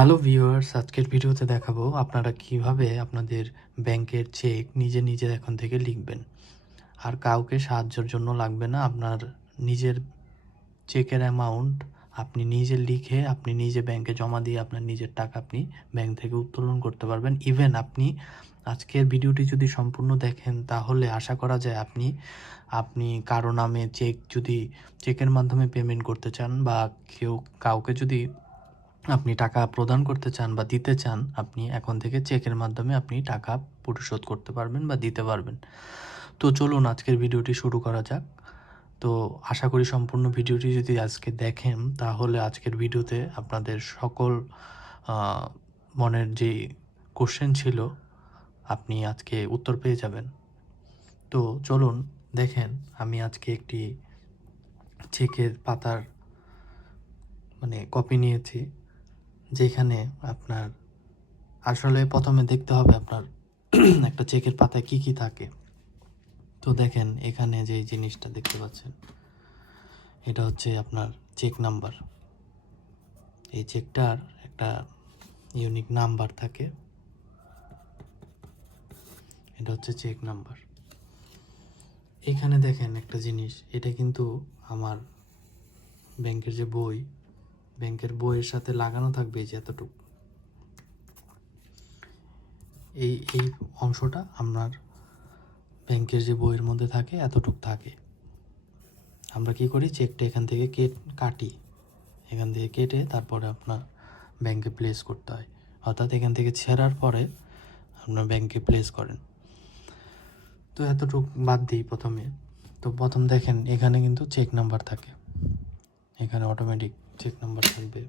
Hello viewers, আজকের ভিডিওতে দেখাবো আপনারা কিভাবে আপনাদের ব্যাংকের চেক নিজে নিজে এখন থেকে লিখবেন। আর কাউকে সাহায্যের জন্য লাগবে না। আপনার নিজের চেকের অ্যামাউন্ট আপনি নিজে লিখে আপনি নিজে ব্যাংকে জমা দিয়ে আপনার নিজের টাকা আপনি ব্যাংক থেকে উত্তোলন করতে পারবেন। ইভেন আপনি আজকের ভিডিওটি যদি সম্পূর্ণ দেখেন তাহলে আশা করা যায় আপনি কারো নামে চেকের মাধ্যমে পেমেন্ট করতে চান বা কাউকে যদি আপনি টাকা প্রদান করতে চান বা দিতে চান, আপনি এখন থেকে চেকের মাধ্যমে আপনি টাকা পরিশোধ করতে পারবেন বা দিতে পারবেন। তো চলুন আজকের ভিডিওটি শুরু করা যাক। তো আশা করি সম্পূর্ণ ভিডিওটি যদি আজকে দেখেন তাহলে আজকের ভিডিওতে আপনাদের সকল মনের যে কোশ্চেন ছিল আপনি আজকে উত্তর পেয়ে যাবেন। তো চলুন দেখেন, আমি আজকে একটি চেকের পাতার কপি নিয়েছি, যেখানে আপনার আসলে প্রথমে দেখতে হবে আপনার একটা চেকের পাতায় কি কি থাকে। তো দেখেন, এখানে যে জিনিসটা দেখতে পাচ্ছেন এটা হচ্ছে আপনার চেক নাম্বার। এই চেকটার একটা ইউনিক নাম্বার থাকে, এটা হচ্ছে চেক নাম্বার। এখানে দেখেন একটা জিনিস, এটা কিন্তু আমার ব্যাংকের যে ব্যাংকের বইয়ের সাথে লাগানো থাকবে যে এতটুকু, এই এই অংশটা আপনার ব্যাংকের যে বইয়ের মধ্যে থাকে এতটুক থাকে। আমরা কি করি, চেকটা এখান থেকে কাটি, এখান থেকে কেটে তারপরে আপনার ব্যাংকে প্লেস করতে হয়, অর্থাৎ এখান থেকে ছেঁড়ার পরে আপনার ব্যাংকে প্লেস করেন। তো এতটুক বাদ দিই প্রথমে। তো প্রথম দেখেন এখানে কিন্তু চেক নাম্বার থাকে, এখানে অটোমেটিক চেক নাম্বার থাকবে।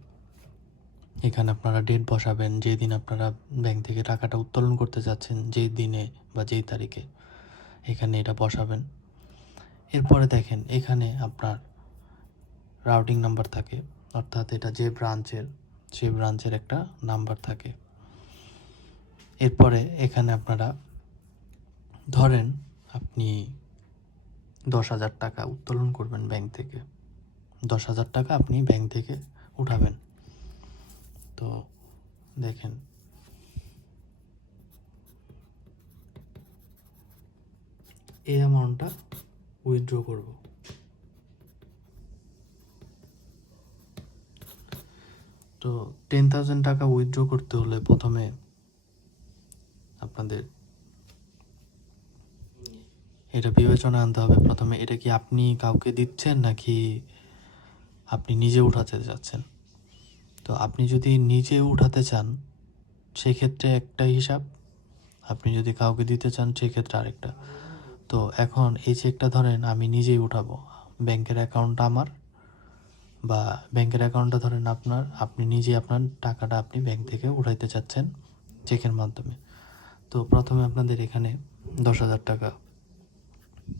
এখানে আপনারা ডেট বসাবেন, যেই দিন আপনারা ব্যাংক থেকে টাকাটা উত্তোলন করতে যাচ্ছেন, যেই দিনে বা যেই তারিখে, এখানে এটা বসাবেন। এরপরে দেখেন এখানে আপনার রাউটিং নাম্বার থাকে, অর্থাৎ এটা যে ব্রাঞ্চের একটা নাম্বার থাকে। এরপরে এখানে আপনারা ধরেন আপনি 10,000 টাকা উত্তোলন করবেন ব্যাংক থেকে, 10,000 টাকা আপনি ব্যাংক থেকে উঠাবেন। তো দেখেন এই অ্যামাউন্টটা উইথড্র করব। তো 10,000 টাকা উইথড্র করতে হলে প্রথমে আপনাদের এটা বিবেচনা আনতে হবে, প্রথমে এটা কি আপনি কাউকে দিচ্ছেন নাকি আপনি নিজে উঠাতে যাচ্ছেন। তো আপনি যদি নিজে উঠাতে চান সেক্ষেত্রে একটা হিসাব, আপনি যদি কাউকে দিতে চান সেক্ষেত্রে আরেকটা। তো এখন এই চেকটা ধরেন আমি নিজেই উঠাবো, ব্যাংকের অ্যাকাউন্টটা আমার, বা ব্যাংকের অ্যাকাউন্টটা ধরেন আপনার, আপনি নিজে আপনার টাকাটা আপনি ব্যাংক থেকে উঠাইতে চাচ্ছেন চেকের মাধ্যমে। তো প্রথমে আপনাদের এখানে 10,000 টাকা,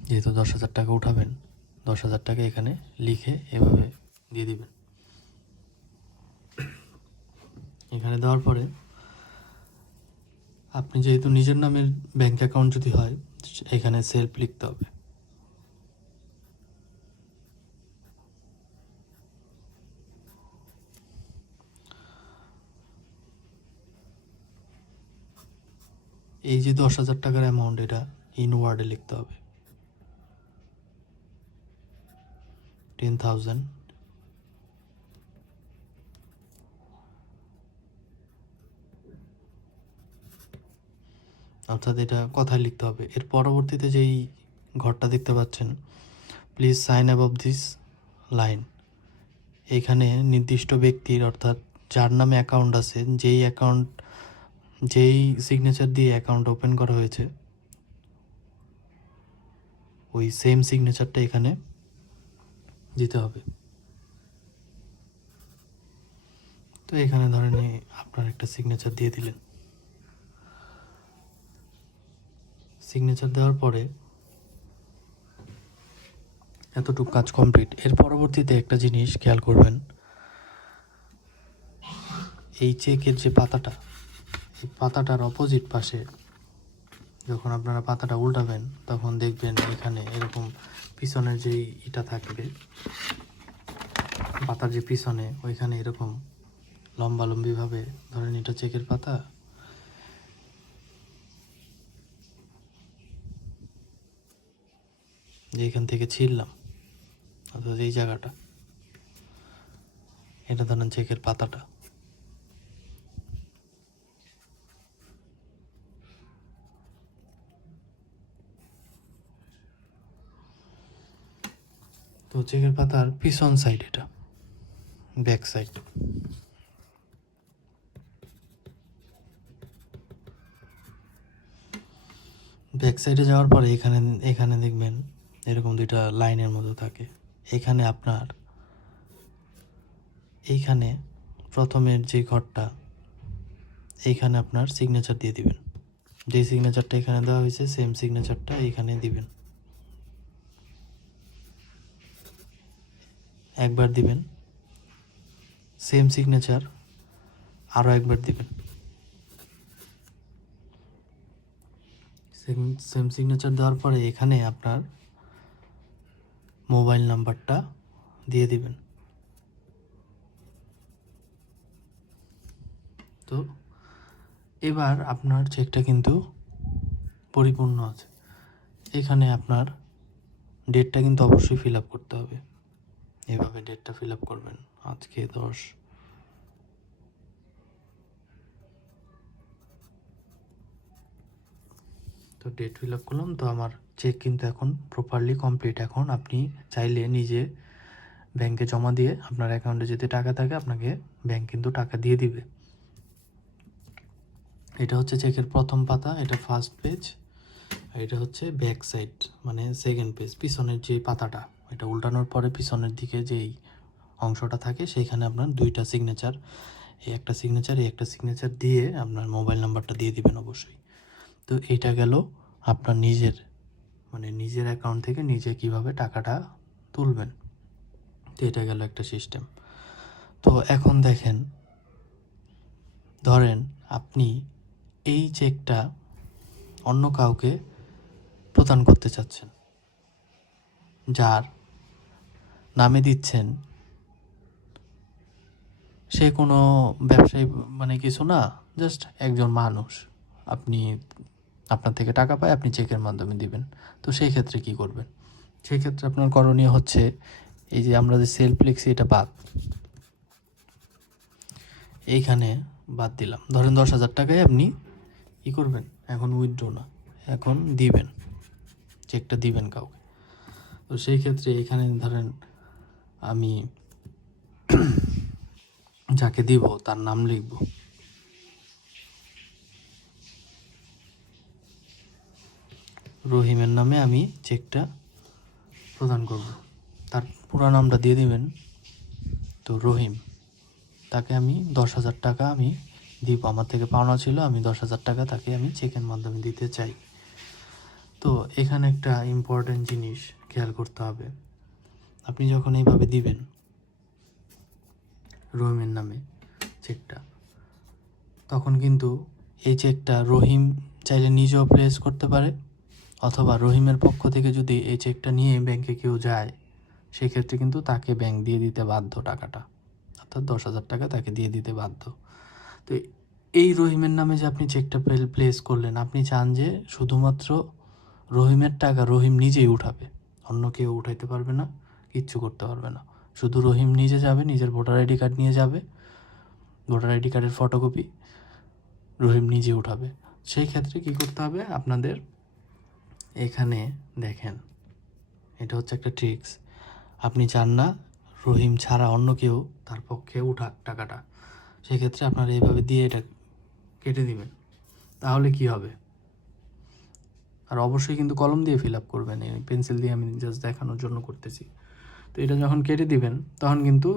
যেহেতু 10,000 টাকা উঠাবেন, 10,000 টাকা এখানে লিখে এভাবে দিয়ে দিবেন। এখানে দেওয়ার পরে আপনি যেহেতু নিজের নামের ব্যাংক অ্যাকাউন্ট যদি হয়, এখানে সেলফ লিখতে হবে। এই যে 10,000 টাকার অ্যামাউন্ট, এটা ইনওয়ার্ডে লিখতে হবে, 10,000 অর্থাৎ এটা কথায় লিখতে হবে। এর পরবর্তীতে যেই ঘরটা দেখতে পাচ্ছেন, please sign above this line, এখানে নির্দিষ্ট ব্যক্তির, অর্থাৎ যার নামে অ্যাকাউন্ট আছে, যেই সিগনেচার দিয়ে অ্যাকাউন্ট ওপেন করা হয়েছে, ওই সেম সিগনেচারটা এখানে দিতে হবে। তো এখানে ধরেন আপনার একটা সিগনেচার দিয়ে দিলেন। সিগনেচার দেওয়ার পরে এতটুকু কাজ কমপ্লিট। এর পরবর্তীতে একটা জিনিস খেয়াল করবেন, এই চেকের যে পাতাটা, এই পাতাটার অপোজিট পাশে যখন আপনারা পাতাটা উল্টাবেন তখন দেখবেন এখানে এরকম পিছনের যেই ইটা থাকবে, পাতার যে পিছনে ওইখানে এরকম লম্বালম্বিভাবে ধরেন এটা চেকের পাতা, যে এখান থেকে ছিঁড়লাম অর্থাৎ এই জায়গাটা, এটা ধরেন চেকের পাতাটা। তো চেকের পাতার পিছন সাইড, এটা ব্যাক সাইড। ব্যাক সাইডে যাওয়ার পরে এখানে এখানে দেখবেন এরকম দুইটা লাইনের মতো থাকে। এখানে আপনার এইখানে প্রথমের যে ঘরটা, এইখানে আপনার সিগনেচার দিয়ে দিবেন। যে সিগনেচারটা এখানে দেওয়া হয়েছে সেম সিগনেচারটা এইখানে দিবেন। একবার দিবেন, সেম সিগনেচার আরও একবার দিবেন, সেম সিগনেচার দেওয়ার পরে এখানে আপনার মোবাইল নাম্বারটা দিয়ে দিবেন। তো এবার আপনার চেকটা কিন্তু পরিপূর্ণ আছে। এখানে আপনার ডেটটা কিন্তু অবশ্যই ফিল আপ করতে হবে। এভাবে ডেটটা ফিল আপ করবেন, আজকে 10। তো ডেট ফিল আপ করলাম। তো আমার চেক কিন্তু এখন প্রপারলি কমপ্লিট। এখন আপনি চাইলে নিজে ব্যাংকে জমা দিয়ে আপনার অ্যাকাউন্টে যদি টাকা থাকে আপনাকে ব্যাংক কিন্তু টাকা দিয়ে দিবে। এটা হচ্ছে চেকের প্রথম পাতা, এটা ফার্স্ট পেজ। আর এটা হচ্ছে ব্যাক সাইড মানে সেকেন্ড পেজ, পিছনের যে পাতাটা, এটা উল্টানোর পরে পিছনের দিকে যেই অংশটা থাকে সেইখানে আপনার দুইটা সিগনেচার, এই একটা সিগনেচার এই একটা সিগনেচার দিয়ে আপনার মোবাইল নাম্বারটা দিয়ে দিবেন অবশ্যই। তো এইটা গেল আপনার নিজের মানে নিজের অ্যাকাউন্ট থেকে নিজে কিভাবে টাকাটা তুলবেন। তো এটা গেল একটা সিস্টেম। তো এখন দেখেন, ধরেন আপনি এই চেকটা অন্য কাউকে প্রদান করতে চাচ্ছেন, যার নামে দিচ্ছেন সে কোনো ব্যবসায়ী মানে কিছু না, জাস্ট একজন মানুষ, আপনি আপনার থেকে টাকা পায়, আপনি চেকের মাধ্যমে দিবেন। তো সেই ক্ষেত্রে কি করবেন? সেই ক্ষেত্রে আপনার করণীয় হচ্ছে এই যে আমরা যে সেলফ লিখছি এটা বাদ, এইখানে বাদ দিলাম। ধরেন 10,000 টাকায় আপনি কি করবেন, এখন উইথড্র না, এখন দিবেন, চেকটা দিবেন কাউকে। তো সেই ক্ষেত্রে এখানে ধরেন আমি যাকে দিব তার নাম লিখব, রহিমের নামে আমি চেকটা প্রদান করব। তার পুরো নামটা দিয়ে দিবেন। তো রহিম, তাকে আমি 10,000 টাকা আমি দিব, আমার থেকে পাওনা ছিল, আমি 10,000 টাকা তাকে আমি চেকের মাধ্যমে দিতে চাই। তো এখানে একটা ইম্পর্টেন্ট জিনিস খেয়াল করতে হবে, আপনি যখন এইভাবে দিবেন রহিমের নামে চেকটা, তখন কিন্তু এই চেকটা রহিম চাইলে নিজেও প্লেস করতে পারে, অথবা রহিমের পক্ষ থেকে যদি এই চেকটা নিয়ে ব্যাংকে কেউ যায় সেক্ষেত্রে কিন্তু তাকে ব্যাংক দিয়ে দিতে বাধ্য টাকাটা, অর্থাৎ 10,000 টাকা তাকে দিয়ে দিতে বাধ্য। তো এই রহিমের নামে যে আপনি চেকটা প্লেস করলেন, আপনি চান যে শুধুমাত্র রহিমের টাকা রহিম নিজেই উঠাবে, অন্য কেউ উঠাইতে পারবে না, কিচ্ছু করতে পারবে না। শুধু রহিম নিজে যাবে, নিজের ভোটার আইডি কার্ড নিয়ে যাবে, ভোটার আইডি কার্ডের ফটোকপি রহিম নিজে উঠাবে। সেই ক্ষেত্রে কি করতে হবে আপনাদের, এখানে দেখেন এটা হচ্ছে একটা ট্রিক্স। আপনি চান না রহিম ছাড়া অন্য কেউ তার পক্ষে উঠাক টাকাটা, সেক্ষেত্রে আপনারা এইভাবে দিয়ে এটা কেটে দিবেন। তাহলে কি হবে, আর অবশ্যই কিন্তু কলম দিয়ে ফিল আপ করবেন, এই পেন্সিল দিয়ে আমি জাস্ট দেখানোর জন্য করতেছি। তো এটা যখন কেটে দিবেন তখন কিন্তু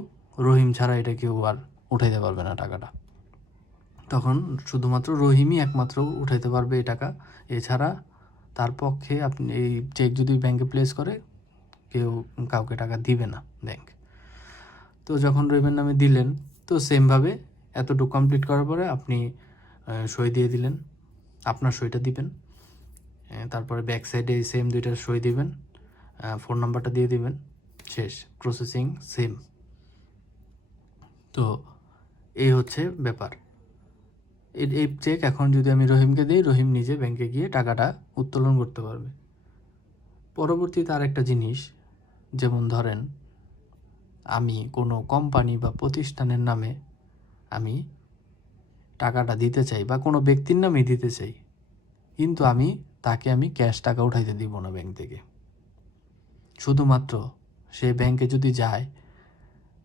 রহিম ছাড়া এটা কেউ আর উঠাইতে পারবে না টাকাটা, তখন শুধুমাত্র রহিমই একমাত্র উঠাইতে পারবে এই টাকা। এছাড়া তার পক্ষে আপনি এই চেক যদি ব্যাংকে প্লেস করে কেউ কাউকে টাকা দিবে না ব্যাংক। তো যখন রহিমের নামে দিলেন, তো সেমভাবে এতটুকু কমপ্লিট করার পরে আপনি সই দিয়ে দিলেন, আপনার সইটা দিবেন, তারপরে ব্যাক সাইডে সেম দুইটা সই দিবেন, ফোন নাম্বারটা দিয়ে দিবেন, শেষ, প্রসেসিং সেম। তো এই হচ্ছে ব্যাপার। এই চেক এখন যদি আমি রহিমকে দিই, রহিম নিজে ব্যাংকে গিয়ে টাকাটা উত্তোলন করতে পারবে। পরবর্তীতে আরেকটা জিনিস, যেমন ধরেন আমি কোনো কোম্পানি বা প্রতিষ্ঠানের নামে আমি টাকাটা দিতে চাই বা কোনো ব্যক্তির নামে দিতে চাই, কিন্তু তাকে ক্যাশ টাকা উঠাইতে দিব না ব্যাংক থেকে। শুধুমাত্র সে ব্যাংকে যদি যায়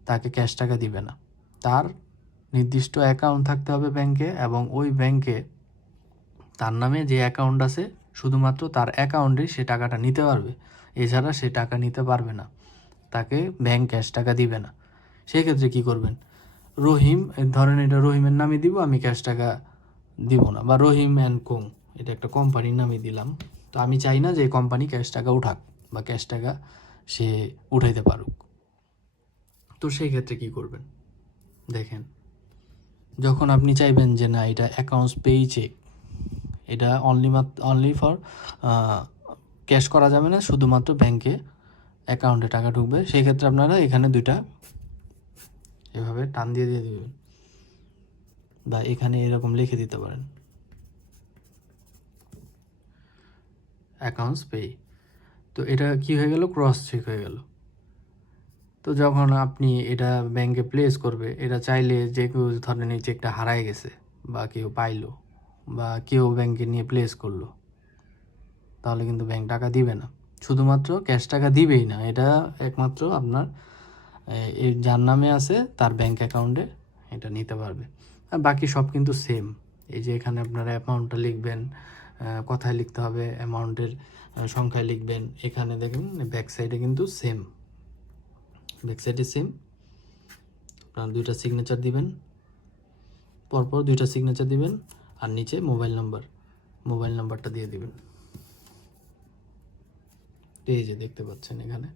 তাকে ক্যাশ টাকা দিবে না, তার নির্দিষ্ট অ্যাকাউন্ট থাকতে হবে ব্যাংকে, এবং ওই ব্যাংকে তার নামে যে অ্যাকাউন্ট আছে শুধুমাত্র তার অ্যাকাউন্টে সে টাকাটা নিতে পারবে, এছাড়া সে টাকা নিতে পারবে না, তাকে ব্যাংক ক্যাশ টাকা দিবে না। সেক্ষেত্রে কি করবেন, রহিম ধরেন এটা রহিমের নামে দিব, আমি ক্যাশ টাকা দিব না, বা রহিম অ্যান্ড কোং এটা একটা কোম্পানির নামে দিলাম, তো আমি চাই না যে কোম্পানি ক্যাশ টাকা উঠাক বা ক্যাশ টাকা সে উঠাইতে পারুক। তো সেই ক্ষেত্রে কী করবেন দেখেন, যখন আপনি চাইবেন যে না এটা অ্যাকাউন্টস পেই চেক, এটা অনলি ফর ক্যাশ করা যাবে না, শুধুমাত্র ব্যাংকে অ্যাকাউন্টে টাকা ঢুকবে, সেই ক্ষেত্রে আপনারা এখানে দুইটা এভাবে টান দিয়ে দিবেন, বা এখানে এরকম লিখে দিতে পারেন অ্যাকাউন্টস পে। তো এটা কি হয়ে গেল, ক্রস চেক হয়ে গেল। তো যখন আপনি এটা ব্যাংকে প্লেস করবে, এটা চাইলে যে কেউ ধরেন এই চেকটা হারায় গেছে বা কেউ পাইলো বা কেউ ব্যাংকে নিয়ে প্লেস করলো, তাহলে কিন্তু ব্যাংক টাকা দিবে না, শুধুমাত্র ক্যাশ টাকা দিবেই না, এটা একমাত্র আপনার যার নামে আছে তার ব্যাংক অ্যাকাউন্টে এটা নিতে পারবে। আর বাকি সব কিন্তু সেম। এই যে এখানে আপনারা অ্যামাউন্টটা লিখবেন, কথায় লিখতে হবে, অ্যামাউন্টের সংখ্যায় লিখবেন, এখানে দেখেন ব্যাক সাইডে কিন্তু সেম, ব্যাক সাইডে সেম। আপনার দুইটা সিগনেচার দিবেন, পরপর দুইটা সিগনেচার দিবেন, আর নিচে মোবাইল নাম্বারটা দিয়ে দিবেন। এই যে দেখতে পাচ্ছেন এখানে,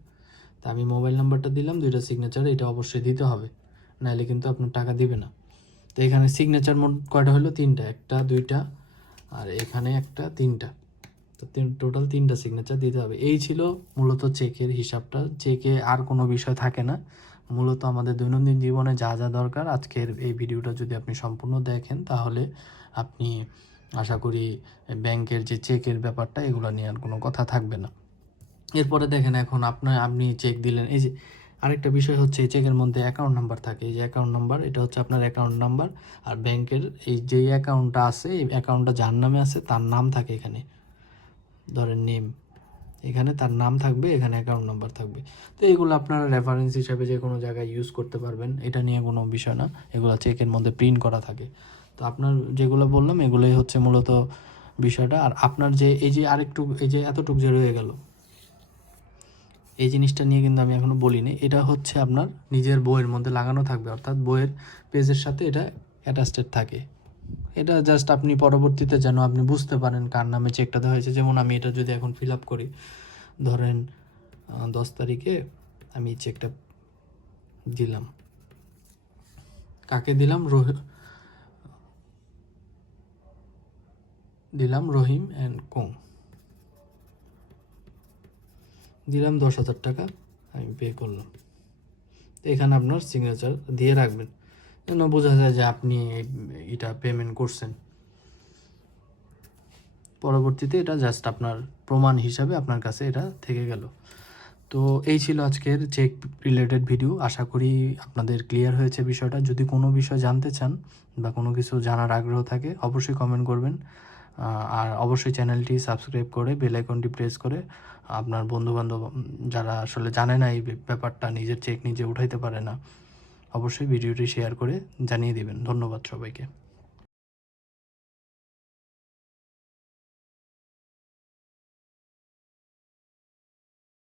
তা আমি মোবাইল নাম্বারটা দিলাম, দুইটা সিগনেচার, এটা অবশ্যই দিতে হবে, নাহলে কিন্তু আপনার টাকা দিবে না। তো এখানে সিগনেচার মোট কয়টা হলো, তিনটা, একটা দুইটা আর এখানে একটা, তিনটা, তো টোটাল তিনটা সিগনেচার দিতে হবে। এই ছিল মূলত চেকের হিসাবটা। চেকে আর কোনো বিষয় থাকে না, মূলত আমাদের দৈনন্দিন জীবনে যা যা দরকার, আজকের এই ভিডিওটা যদি আপনি সম্পূর্ণ দেখেন তাহলে আপনি আশা করি ব্যাংকের যে চেকের ব্যাপারটা এগুলো নিয়ে আর কোনো কথা থাকবে না। এরপরে দেখেন, এখন আপনি চেক দিলেন, এই যে আরেকটা বিষয় হচ্ছে এই চেকের মধ্যে অ্যাকাউন্ট নাম্বার থাকে, এই যে অ্যাকাউন্ট নাম্বার, এটা হচ্ছে আপনার অ্যাকাউন্ট নাম্বার, আর ব্যাংকের এই যে অ্যাকাউন্টটা আছে, এই অ্যাকাউন্টটা যার নামে আছে তার নাম থাকে এখানে, ধরেন নেম, এখানে তার নাম থাকবে, এখানে অ্যাকাউন্ট নাম্বার থাকবে। তো এইগুলো আপনারা রেফারেন্স হিসাবে যে কোনো জায়গায় ইউজ করতে পারবেন, এটা নিয়ে কোনো বিষয় না, এগুলো চেকের মধ্যে প্রিন্ট করা থাকে। তো আপনার যেগুলো বললাম এগুলোই হচ্ছে মূলত বিষয়টা। আর আপনার যে এই যে আরেকটু, এই যে এতটুকু যে রয়ে গেল, এই জিনিসটা নিয়ে কিন্তু আমি এখনও বলিনি, এটা হচ্ছে আপনার নিজের বইয়ের মধ্যে লাগানো থাকবে, অর্থাৎ বইয়ের পেজের সাথে এটা অ্যাটাচড থাকে। এটা জাস্ট আপনি পরবর্তীতে যেন আপনি বুঝতে পারেন কার নামে চেকটা দেওয়া হয়েছে। যেমন আমি এটা যদি এখন ফিল আপ করি, ধরেন 10 তারিখে আমি চেকটা দিলাম, কাকে দিলাম, রহিম অ্যান্ড কোং, দিলাম 10,000 টাকা, আমি পে করলাম। তো এখানে আপনার সিগনেচার দিয়ে রাখবেন, যেন বোঝা যায় যে আপনি এটা পেমেন্ট করছেন। পরবর্তীতে এটা জাস্ট আপনার প্রমাণ হিসাবে আপনার কাছে এটা থেকে গেল। তো এই ছিল আজকের চেক রিলেটেড ভিডিও। আশা করি আপনাদের ক্লিয়ার হয়েছে বিষয়টা। যদি কোনো বিষয় জানতে চান বা কোনো কিছু জানার আগ্রহ থাকে অবশ্যই কমেন্ট করবেন, আর অবশ্যই চ্যানেলটি সাবস্ক্রাইব করে বেল আইকনটি প্রেস করে আপনার বন্ধুবান্ধব যারা আসলে জানে না এই ব্যাপারটা, নিজের চেক নিজে উঠাইতে পারে না, অবশ্যই ভিডিওটি শেয়ার করে জানিয়ে দিবেন। ধন্যবাদ সবাইকে।